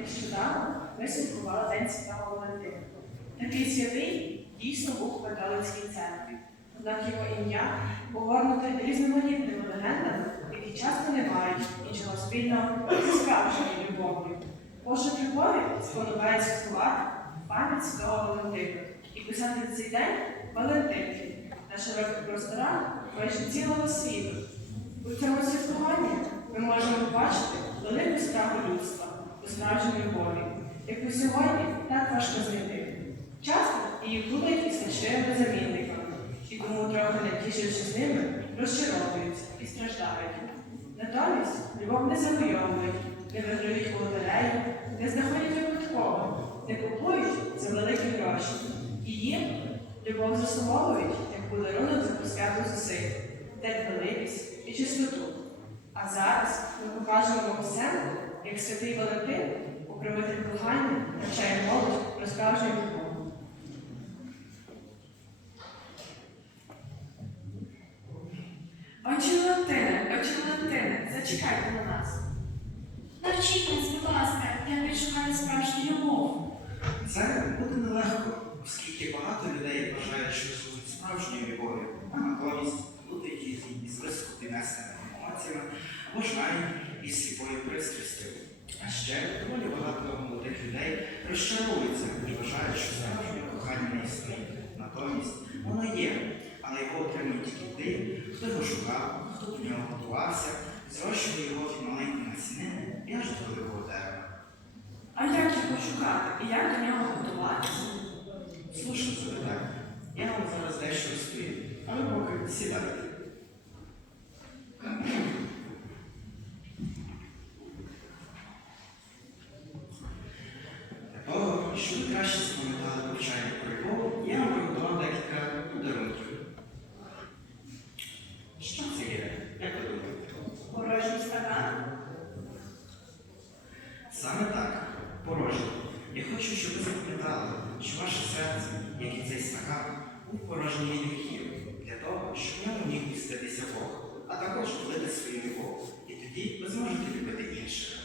Нещодавно ми святкували День Святого Валентина. Такий святий дійсно був в католицькій церкві. Однак його ім'я погорнуте різноманітними легендами, які часто не мають нічого спільного зі справжньою любов'ю. Пошук любові спонукає святкувати пам'ять Святого Валентина і писати цей день Валентинки на широких просторах майже цілого світу. У цьому святкуванні ми можемо побачити велику справу людства у справжній любові, яку сьогодні так важко знайти. Часто її плутають із фальшивими замінниками, і кому трохи не тішившись ними, розчаровуються і страждають. Натомість любов не завойовують, не виграють у лотерею, не знаходять випадково, не купують за великі гроші. Її любов заслуговують як подарунок за посвяту зусиль, терпеливість і чистоту. А зараз ми покажемо сцену, як святий Валентин, управитель кохання, навчає молодь про справжню любов. Отче Валентине, отче Валентине, зачекайте на нас. Навчіть нас, будь ласка, як відшукати справжню любов. Це буде нелегко, оскільки багато людей вважають, що живуть справжньою любов'ю, а натомість її із високо піднесеними емоціями або із сліпою пристрастю. А ще доволі багато молодих людей розчаровуються і вважають, що справжнє кохання не існує. Натомість воно є, але його отримують тільки ті, хто його шукав, хто до нього готувався, зрощував його від маленької насінини і аж до великого дерева. А як його шукати і як до нього готуватися? Слушно запитання. Я вам зараз дещо розповім, а ви поки сідайте. Для того, щоб ви краще запам'ятали повчання про любов, я вам приготував декілька подарунків. Що це є? Як ви думаєте? Порожній стакан? Саме так, порожнє. Я хочу, щоб ви запам'ятали, що ваше серце, як і цей стакан, був порожній гріхів, для того, щоб в ньому міг міститися Бог, а також влити свою любов. І тоді ви зможете любити інших.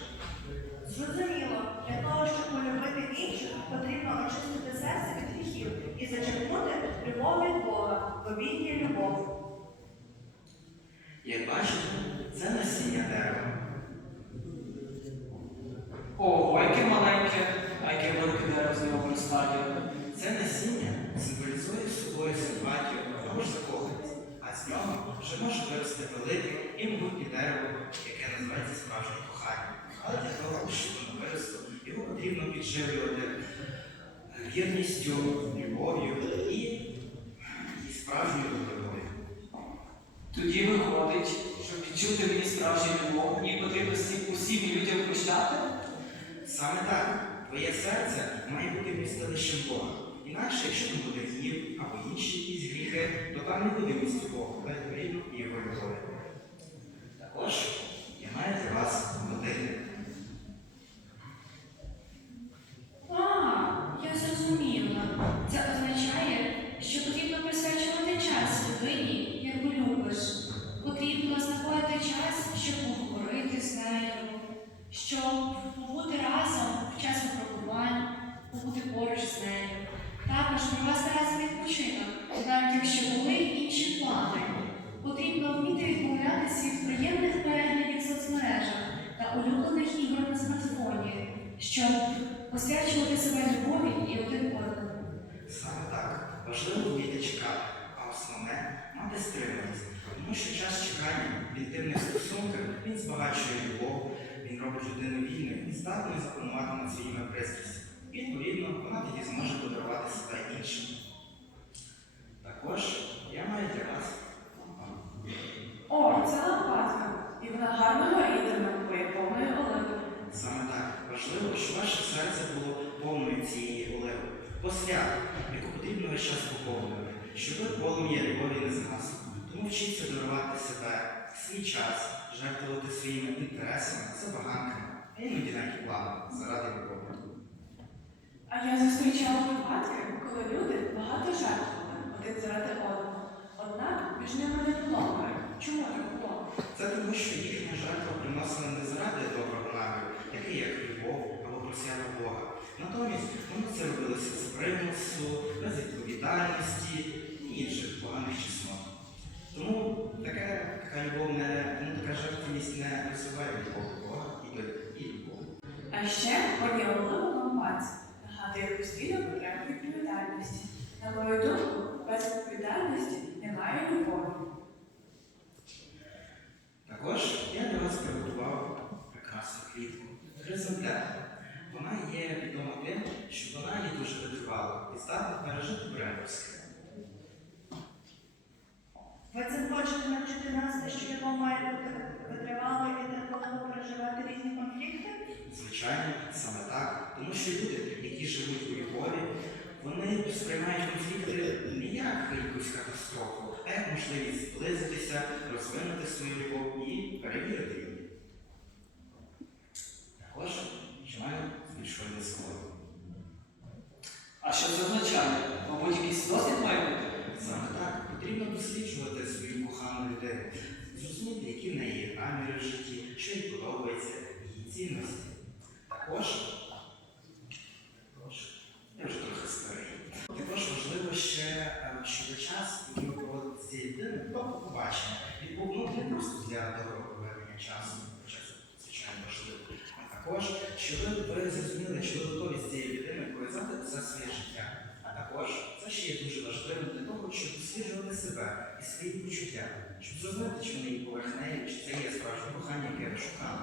Зрозуміло, для того, щоб полюбити інших, потрібно очистити серце від гріхів і зачерпнути любов від Бога, бо любов. Як бачите, це насіння дерева. Ого, яке маленьке, а яке велике дерево з нього виростає. Це насіння символізує собою симпатію або ж закоханість, а з нього вже може вирости велике і могутнє дерево, яке називається справжнє кохання. Але щоб воно його потрібно підживлювати вірністю, любов'ю і, і справжньою добротою. Тоді виходить, щоб відчути мені справжню любов, мені потрібно усім людям прощати. Саме так, твоє серце має бути вмістилищем Бога. Інакше, якщо там буде гнів або інші якісь гріхи, то там не буде місця Бога, але відповідно його любові. Також я маю для вас годинник. А, я зрозуміла. Це означає, що потрібно присвячувати час людині, яку любиш. Потрібно знаходити час, щоб поговорити з нею, щоб побути разом в час випробувань, побути поруч з нею. Також провести разом відпочинок, навіть якщо були інші плани. Потрібно вміти відмовлятися від приємних переглядів соцмережах та улюблених ігор на смартфоні, щоб посвячувати себе любові і один одному. Саме так, важливо вміти чекати, а основне мати стриманість. Тому що час чекання в інтимних стосунках він збагачує любов, він робить людину вільною і здатною запанувати над своїми пристрастями. Відповідно, вона тоді зможе подарувати себе іншим. Також я маю для вас О, це лампадка. І вона гарно горітиме, бо є повною оливою. Саме так важливо, щоб ваше серце було повною цієї оливи, посвят, яку потрібно весь час поповнювати, щоб полум'я любові не згасло. Тому вчіться дарувати себе, свій час, жертвувати своїми інтересами, забаганками, іноді навіть планом заради любові. А я зустрічала випадки, коли люди багато жертвували один заради одного. Однак між ними не було миру. Чому так було? Це тому, що їхня жертва приносила не заради доброго наміру, такий як любов або просвят Натомість вони це робилося з примусу, безвідповідальності і інших поганих чеснот. Тому таке, така любов не, тому така жертвність не розвиває любов Бога і, і любов. А ще одягнула мать нагадує постійно потребу відповідальності. На мою думку, без відповідальності немає любові. Також я для вас приготував прекрасну квітку хризантему. Вона є відома тим, що вона є дуже витривала і здатна пережити бремовське. Ви цим хочете навчити нас, що любов має бути витривалою і терпеливо переживати різні конфлікти? Звичайно, саме так, тому що люди, які живуть у любові, вони сприймають конфлікти не як якусь катастрофу, а як можливість зблизитися, розвинути свою любов і перевірити її. Також починаю з більшої свободи. А що це означає? Мабуть, якийсь досвід має бути? Саме так потрібно досліджувати свою кохану людину, зрозуміти, які в неї є наміри в житті, що їй подобається, її цінності. Також я вже трохи старий. Також важливо ще, е, щоб час, який ви проводите з цією людиною, до побачення, він був не просто для доброго проведення часу, хоча це звичайно важливо, а також, щоб ви, зрозуміли, що ви готові з цією людиною пов'язати все своє життя. А також це ще є дуже важливим для того, щоб досліджувати себе і свої почуття, щоб зрозуміти, чи вони є поверхневі, чи це є справжнє кохання, яке ви шукали.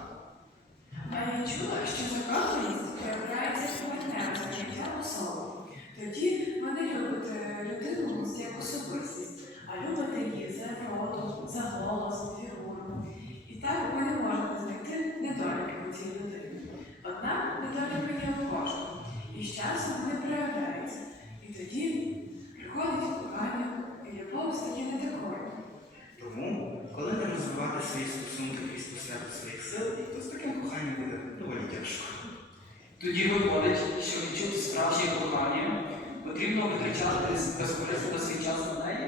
Я чула, що закоханість проявляється поверхнево життя особи. Тоді ви не любите людину як особистість, а любите її за вроду, за голос, фігуру. І так ви не можете знайти недоліки у цій людині. Однак недоліки є у кожного, і з часом вони проявляються. І тоді приходить кохання, і любов стає не такою. Тому, коли не розвивати свої стосунки крізь посвяту своїх сил, то з таким коханням буде доволі тяжко. Тоді виходить, що відчути справжнє кохання потрібно витрачати безкорисно свій час на неї.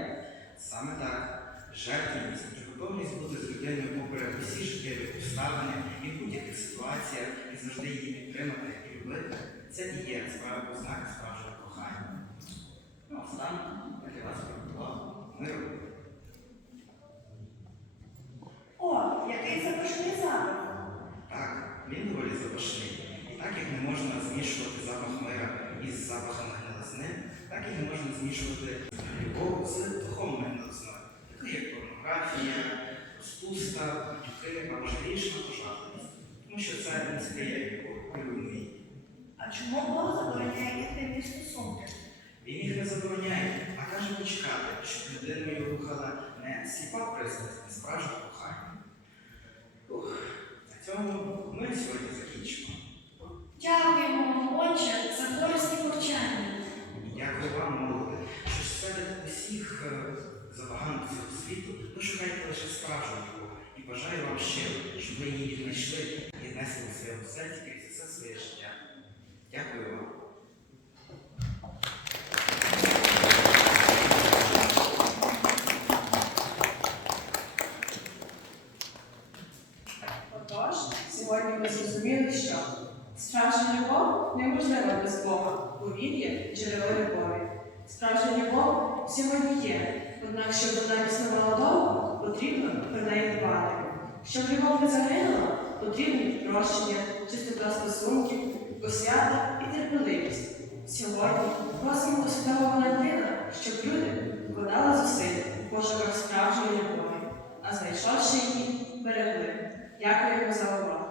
Саме так, жертвність і готовність бути з людиною попри всі життєві обставини і в будь-яких ситуаціях і завжди її підтримати і любити, це і є справа ознака справжнього кохання. Ну, останнє, я для вас приготував миру. О, який запашний запах! Так, він доволі запашний. І так як не можна змішувати запах мира із запахом гнилизни, так і не можна змішувати любов з духовною гнилизною, такою як порнографія, розпуста, духи або ж грішна пожадливість. Тому що це не сприяє любові. А чому Бог забороняє інтимні стосунки? Він їх не забороняє, а каже почекати, щоб людиною рухала не сліпа пристрасть, не справжнє кохання. Ух, на цьому ми сьогодні закінчимо. Дякуємо, отче, за корисні повчання. Дякую вам, молоде, що серед усіх е, забаганок цього світу ви шукаєте лише справжню любов. І бажаю вам щиро, щоб ви її знайшли і внесли у своєму серці крізь все своє життя. Дякую вам. Отож, сьогодні ми зрозуміли, що справжня любов неможлива без Бо джерело любові. Справжня любов сьогодні є, однак, щоб вона існувала довго, потрібно про неї дбати. Щоб любов не загинула, потрібні прощення, чистота стосунків, освята і терпеливість. Сьогодні просимо до Святого Валентина, щоб люди вкладали зусиль у пошуках справжньої любові, а знайшовши її, берегли. Дякуємо за увагу.